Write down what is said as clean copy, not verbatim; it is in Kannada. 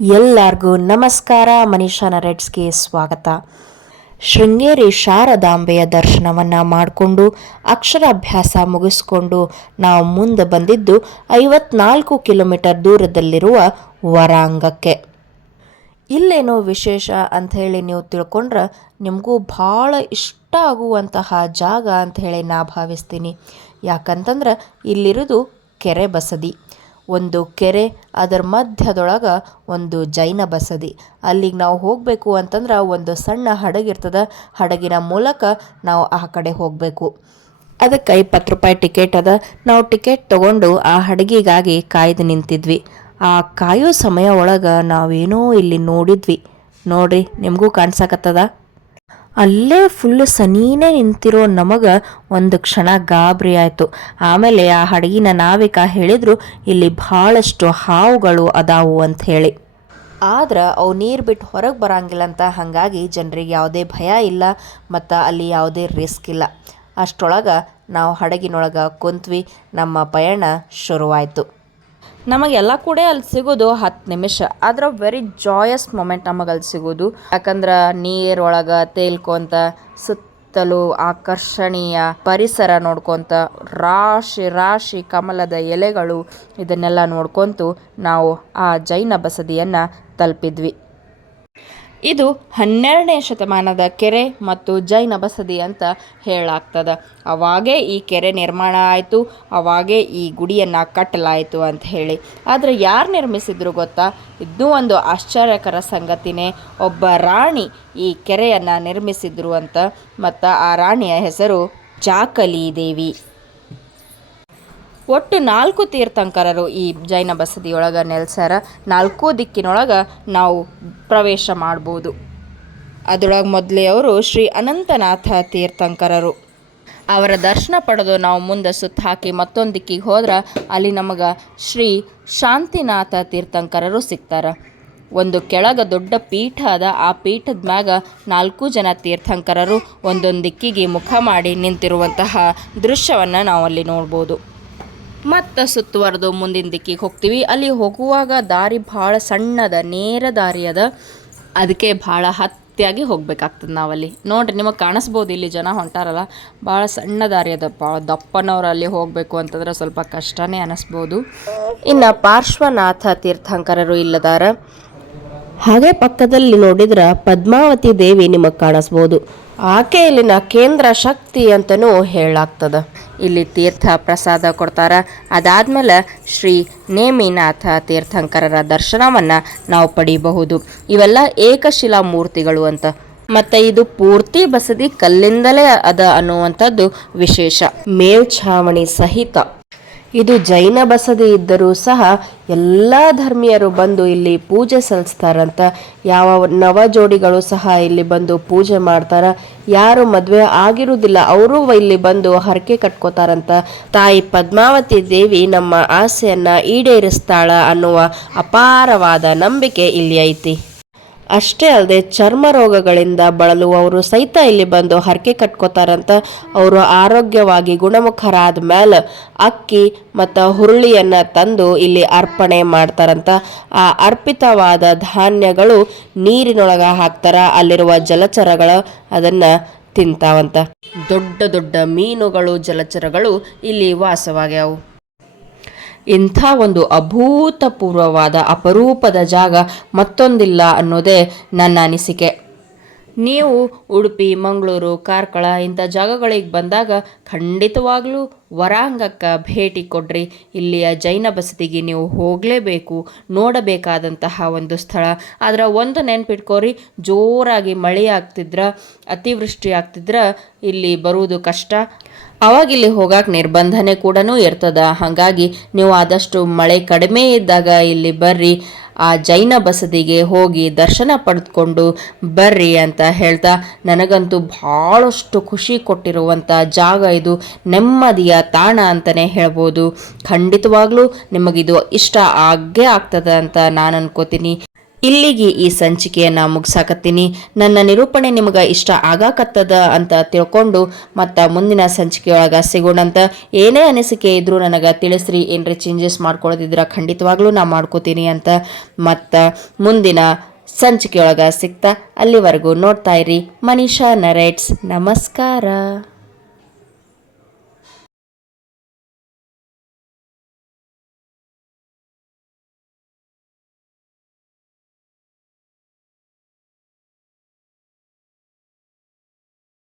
ಎಲ್ಲರಿಗೂ ನಮಸ್ಕಾರ. ಮನೀಷಾ ನರೇಟ್ಸ್ಗೆ ಸ್ವಾಗತ. ಶೃಂಗೇರಿ ಶಾರದಾಂಬೆಯ ದರ್ಶನವನ್ನು ಮಾಡಿಕೊಂಡು ಅಕ್ಷರಾಭ್ಯಾಸ ಮುಗಿಸ್ಕೊಂಡು ನಾವು ಮುಂದೆ ಬಂದಿದ್ದು 54 ಕಿಲೋಮೀಟರ್ ದೂರದಲ್ಲಿರುವ ವರಾಂಗಕ್ಕೆ. ಇಲ್ಲೇನೋ ವಿಶೇಷ ಅಂಥೇಳಿ ನೀವು ತಿಳ್ಕೊಂಡ್ರೆ ನಿಮಗೂ ಭಾಳ ಇಷ್ಟ ಆಗುವಂತಹ ಜಾಗ ಅಂಥೇಳಿ ನಾ ಭಾವಿಸ್ತೀನಿ. ಯಾಕಂತಂದ್ರೆ ಇಲ್ಲಿರೋದು ಕೆರೆ ಬಸದಿ. ಒಂದು ಕೆರೆ, ಅದರ ಮಧ್ಯದೊಳಗೆ ಒಂದು ಜೈನ ಬಸದಿ. ಅಲ್ಲಿಗೆ ನಾವು ಹೋಗಬೇಕು ಅಂತಂದ್ರೆ ಒಂದು ಸಣ್ಣ ಹಡಗಿರ್ತದೆ. ಹಡಗಿನ ಮೂಲಕ ನಾವು ಆ ಕಡೆ ಹೋಗಬೇಕು. ಅದಕ್ಕೆ 20 ರೂಪಾಯಿ ಟಿಕೆಟ್ ಅದ. ನಾವು ಟಿಕೆಟ್ ತೊಗೊಂಡು ಆ ಹಡಗಿಗಾಗಿ ಕಾಯ್ದು ನಿಂತಿದ್ವಿ. ಆ ಕಾಯೋ ಸಮಯ ಒಳಗೆ ನಾವೇನೋ ಇಲ್ಲಿ ನೋಡಿದ್ವಿ. ನೋಡ್ರಿ, ನಿಮಗೂ ಕಾಣಿಸಕತ್ತದ. ಅಲ್ಲೇ ಫುಲ್ ಸನೀನೇ ನಿಂತಿರೋ ನಮಗೆ ಒಂದು ಕ್ಷಣ ಗಾಬರಿ ಆಯಿತು. ಆಮೇಲೆ ಆ ಹಡಗಿನ ನಾವಿಕ ಹೇಳಿದ್ರು ಇಲ್ಲಿ ಭಾಳಷ್ಟು ಹಾವುಗಳು ಅದಾವು ಅಂತ ಹೇಳಿ. ಆದ್ರೆ ಅವು ನೀರು ಬಿಟ್ಟು ಹೊರಗೆ ಬರಂಗಿಲ್ಲ ಅಂತ. ಹಾಗಾಗಿ ಜನರಿಗೆ ಯಾವುದೇ ಭಯ ಇಲ್ಲ ಮತ್ತು ಅಲ್ಲಿ ಯಾವುದೇ ರಿಸ್ಕ್ ಇಲ್ಲ. ಅಷ್ಟರೊಳಗೆ ನಾವು ಹಡಗಿನೊಳಗೆ ಕುಂತ್ವಿ. ನಮ್ಮ ಪಯಣ ಶುರುವಾಯಿತು. ನಮಗೆಲ್ಲ ಕೂಡ ಅಲ್ಲಿ ಸಿಗೋದು 10 ನಿಮಿಷ. ಆದ್ರೆ ವೆರಿ ಜಾಯಸ್ ಮೊಮೆಂಟ್ ನಮಗೆ ಅಲ್ಲಿ ಸಿಗೋದು. ಯಾಕಂದ್ರೆ ನೀರೊಳಗೆ ತೇಲ್ಕೊಂತ ಸುತ್ತಲೂ ಆಕರ್ಷಣೀಯ ಪರಿಸರ ನೋಡ್ಕೊತ ರಾಶಿ ರಾಶಿ ಕಮಲದ ಎಲೆಗಳು ಇದನ್ನೆಲ್ಲ ನೋಡ್ಕೊತು ನಾವು ಆ ಜೈನ ಬಸದಿಯನ್ನು ತಲುಪಿದ್ವಿ. ಇದು 12ನೇ ಶತಮಾನದ ಕೆರೆ ಮತ್ತು ಜೈನ ಬಸದಿ ಅಂತ ಹೇಳಾಗ್ತದೆ. ಅವಾಗೇ ಈ ಕೆರೆ ನಿರ್ಮಾಣ ಆಯಿತು, ಅವಾಗೇ ಈ ಗುಡಿಯನ್ನು ಕಟ್ಟಲಾಯಿತು ಅಂತ ಹೇಳಿ. ಆದರೆ ಯಾರು ನಿರ್ಮಿಸಿದ್ರು ಗೊತ್ತಾ? ಇದೂ ಒಂದು ಆಶ್ಚರ್ಯಕರ ಸಂಗತಿನೇ. ಒಬ್ಬ ರಾಣಿ ಈ ಕೆರೆಯನ್ನು ನಿರ್ಮಿಸಿದ್ರು ಅಂತ. ಮತ್ತು ಆ ರಾಣಿಯ ಹೆಸರು ಜಾಕಲಿ ದೇವಿ. ಒಟ್ಟು 4 ತೀರ್ಥಂಕರರು ಈ ಜೈನ ಬಸದಿಯೊಳಗೆ ನೆಲೆಸ್ಯಾರ. 4 ದಿಕ್ಕಿನೊಳಗೆ ನಾವು ಪ್ರವೇಶ ಮಾಡ್ಬೋದು. ಅದರೊಳಗೆ ಮೊದಲೆಯವರು ಶ್ರೀ ಅನಂತನಾಥ ತೀರ್ಥಂಕರರು. ಅವರ ದರ್ಶನ ಪಡೆದು ನಾವು ಮುಂದೆ ಸುತ್ತ ಹಾಕಿ ಮತ್ತೊಂದು ದಿಕ್ಕಿಗೆ ಹೋದ್ರೆ ಅಲ್ಲಿ ನಮಗೆ ಶ್ರೀ ಶಾಂತಿನಾಥ ತೀರ್ಥಂಕರರು ಸಿಗ್ತಾರೆ. ಒಂದು ಕೆಳಗೆ ದೊಡ್ಡ ಪೀಠ ಅದ. ಆ ಪೀಠದ ಮ್ಯಾಗ 4 ಜನ ತೀರ್ಥಂಕರರು ಒಂದೊಂದು ದಿಕ್ಕಿಗೆ ಮುಖ ಮಾಡಿ ನಿಂತಿರುವಂತಹ ದೃಶ್ಯವನ್ನು ನಾವು ಅಲ್ಲಿ ನೋಡ್ಬೋದು. ಮತ್ತು ಸುತ್ತುವರೆದು ಮುಂದಿನ ದಿಕ್ಕಿಗೆ ಹೋಗ್ತೀವಿ. ಅಲ್ಲಿ ಹೋಗುವಾಗ ದಾರಿ ಭಾಳ ಸಣ್ಣದ, ನೇರ ದಾರಿ ಅದ. ಅದಕ್ಕೆ ಭಾಳ ಹತ್ತಿಯಾಗಿ ಹೋಗ್ಬೇಕಾಗ್ತದೆ ನಾವಲ್ಲಿ. ನೋಡಿರಿ, ನಿಮಗೆ ಕಾಣಿಸ್ಬೋದು ಇಲ್ಲಿ ಜನ ಹೊಂಟಾರಲ್ಲ. ಭಾಳ ಸಣ್ಣ ದಾರಿ ಅದ. ಭಾಳ ದಪ್ಪನವ್ರು ಅಲ್ಲಿ ಹೋಗಬೇಕು ಅಂತಂದ್ರೆ ಸ್ವಲ್ಪ ಕಷ್ಟನೇ ಅನ್ನಿಸ್ಬೋದು. ಇನ್ನು ಪಾರ್ಶ್ವನಾಥ ತೀರ್ಥಂಕರರು ಇಲ್ಲದಾರ. ಹಾಗೆ ಪಕ್ಕದಲ್ಲಿ ನೋಡಿದ್ರೆ ಪದ್ಮಾವತಿ ದೇವಿ ನಿಮಗೆ ಕಾಣಿಸ್ಬೋದು. ಆಕೆ ಇಲ್ಲಿನ ಕೇಂದ್ರ ಶಕ್ತಿ ಅಂತಲೂ ಹೇಳಾಗ್ತದೆ. ಇಲ್ಲಿ ತೀರ್ಥ ಪ್ರಸಾದ ಕೊಡ್ತಾರೆ. ಅದಾದಮೇಲೆ ಶ್ರೀ ನೇಮಿನಾಥ ತೀರ್ಥಂಕರರ ದರ್ಶನವನ್ನು ನಾವು ಪಡೀಬಹುದು. ಇವೆಲ್ಲ ಏಕಶಿಲಾ ಮೂರ್ತಿಗಳು ಅಂತ. ಮತ್ತು ಇದು ಪೂರ್ತಿ ಬಸದಿ ಕಲ್ಲಿಂದಲೇ ಅದ ಅನ್ನುವಂಥದ್ದು ವಿಶೇಷ. ಮೇಲ್ಛಾವಣಿ ಸಹಿತ ಇದು ಜೈನ ಬಸದಿ ಇದ್ದರೂ ಸಹ ಎಲ್ಲ ಧರ್ಮೀಯರು ಬಂದು ಇಲ್ಲಿ ಪೂಜೆ ಸಲ್ಲಿಸ್ತಾರಂತ. ಯಾವ ನವ ಜೋಡಿಗಳು ಸಹ ಇಲ್ಲಿ ಬಂದು ಪೂಜೆ ಮಾಡ್ತಾರೆ. ಯಾರು ಮದುವೆ ಆಗಿರುವುದಿಲ್ಲ ಅವರು ಇಲ್ಲಿ ಬಂದು ಹರಕೆ ಕಟ್ಕೋತಾರಂತ. ತಾಯಿ ಪದ್ಮಾವತಿ ದೇವಿ ನಮ್ಮ ಆಸೆಯನ್ನು ಈಡೇರಿಸ್ತಾಳ ಅನ್ನುವ ಅಪಾರವಾದ ನಂಬಿಕೆ ಇಲ್ಲಿ ಐತಿ. ಅಷ್ಟೇ ಅಲ್ಲದೆ ಚರ್ಮ ರೋಗಗಳಿಂದ ಬಳಲುವವರು ಸಹಿತ ಇಲ್ಲಿ ಬಂದು ಹರಕೆ ಕಟ್ಕೋತಾರಂತ. ಅವರು ಆರೋಗ್ಯವಾಗಿ ಗುಣಮುಖರಾದ ಮೇಲೆ ಅಕ್ಕಿ ಮತ್ತು ಹುರುಳಿಯನ್ನು ತಂದು ಇಲ್ಲಿ ಅರ್ಪಣೆ ಮಾಡ್ತಾರಂತ. ಆ ಅರ್ಪಿತವಾದ ಧಾನ್ಯಗಳು ನೀರಿನೊಳಗೆ ಹಾಕ್ತಾರ. ಅಲ್ಲಿರುವ ಜಲಚರಗಳು ಅದನ್ನು ತಿಂತಾವಂತ. ದೊಡ್ಡ ದೊಡ್ಡ ಮೀನುಗಳು, ಜಲಚರಗಳು ಇಲ್ಲಿ ವಾಸವಾಗ್ಯಾವು. ಇಂಥ ಒಂದು ಅಭೂತಪೂರ್ವವಾದ ಅಪರೂಪದ ಜಾಗ ಮತ್ತೊಂದಿಲ್ಲ ಅನ್ನೋದೇ ನನ್ನ ಅನಿಸಿಕೆ. ನೀವು ಉಡುಪಿ, ಮಂಗಳೂರು, ಕಾರ್ಕಳ ಇಂಥ ಜಾಗಗಳಿಗೆ ಬಂದಾಗ ಖಂಡಿತವಾಗ್ಲೂ ವರಾಂಗಕ್ಕೆ ಭೇಟಿ ಕೊಡ್ರಿ. ಇಲ್ಲಿಯ ಜೈನ ಬಸದಿಗೆ ನೀವು ಹೋಗಲೇಬೇಕು, ನೋಡಬೇಕಾದಂತಹ ಒಂದು ಸ್ಥಳ. ಆದರೆ ಒಂದು ನೆನ್ಪಿಟ್ಕೋರಿ, ಜೋರಾಗಿ ಮಳೆ ಆಗ್ತಿದ್ರೆ, ಅತಿವೃಷ್ಟಿ ಆಗ್ತಿದ್ರೆ ಇಲ್ಲಿ ಬರುವುದು ಕಷ್ಟ. ಅವಾಗ ಇಲ್ಲಿ ಹೋಗಕ್ಕೆ ನಿರ್ಬಂಧನೆ ಕೂಡ ಇರ್ತದ. ಹಾಗಾಗಿ ನೀವು ಆದಷ್ಟು ಮಳೆ ಕಡಿಮೆ ಇದ್ದಾಗ ಇಲ್ಲಿ ಬರ್ರಿ. ಆ ಜೈನ ಬಸದಿಗೆ ಹೋಗಿ ದರ್ಶನ ಪಡೆದುಕೊಂಡು ಬರ್ರಿ ಅಂತ ಹೇಳ್ತಾ, ನನಗಂತೂ ಭಾಳಷ್ಟು ಖುಷಿ ಕೊಟ್ಟಿರುವಂಥ ಜಾಗ ಇದು. ನೆಮ್ಮದಿಯ ತಾಣ ಅಂತಲೇ ಹೇಳ್ಬೋದು. ಖಂಡಿತವಾಗ್ಲೂ ನಿಮಗಿದು ಇಷ್ಟ ಆಗೇ ಆಗ್ತದೆ ಅಂತ ನಾನು ಅನ್ಕೋತೀನಿ. ಇಲ್ಲಿಗೆ ಈ ಸಂಚಿಕೆಯನ್ನು ಮುಗಿಸಾಕತ್ತೀನಿ. ನನ್ನ ನಿರೂಪಣೆ ನಿಮಗೆ ಇಷ್ಟ ಆಗಾಕತ್ತದ ಅಂತ ತಿಳ್ಕೊಂಡು ಮತ್ತು ಮುಂದಿನ ಸಂಚಿಕೆಯೊಳಗೆ ಸಿಗೋಣಂತ. ಏನೇ ಅನಿಸಿಕೆ ಇದ್ರೂ ನನಗೆ ತಿಳಿಸ್ರಿ. ಏನರೇ ಚೇಂಜಸ್ ಮಾಡ್ಕೊಳ್ಳೋದಿದ್ರೆ ಖಂಡಿತವಾಗ್ಲೂ ನಾ ಮಾಡ್ಕೋತೀನಿ ಅಂತ. ಮತ್ತು ಮುಂದಿನ ಸಂಚಿಕೆಯೊಳಗೆ ಸಿಗ್ತಾ ಅಲ್ಲಿವರೆಗೂ ನೋಡ್ತಾ ಇರಿ ಮನೀಷಾ ನರೇಟ್ಸ್. ನಮಸ್ಕಾರ.